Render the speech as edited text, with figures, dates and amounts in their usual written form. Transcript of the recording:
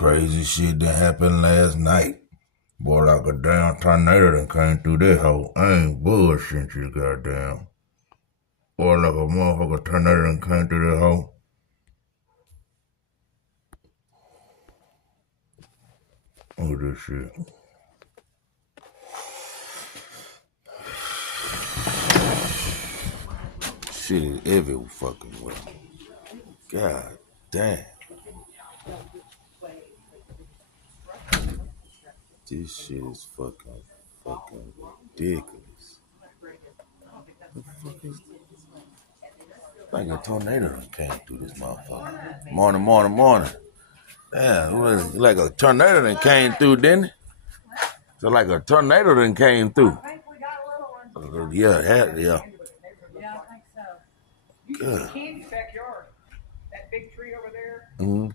Crazy shit that happened last night. Boy, like a damn tornado that came through that hole. I ain't bullshitting you, goddamn. Boy, like a motherfucker tornado that came through that hole. Look at this shit. Shit is every fucking way. God damn. This shit is fucking ridiculous. The fuck is like a tornado that came through this motherfucker. Morning. Damn, it was like a tornado that came through, didn't it? So like a tornado that came through. Yeah. Yeah, I think so. You can see Candy's backyard. That big tree over there. Mm-hmm.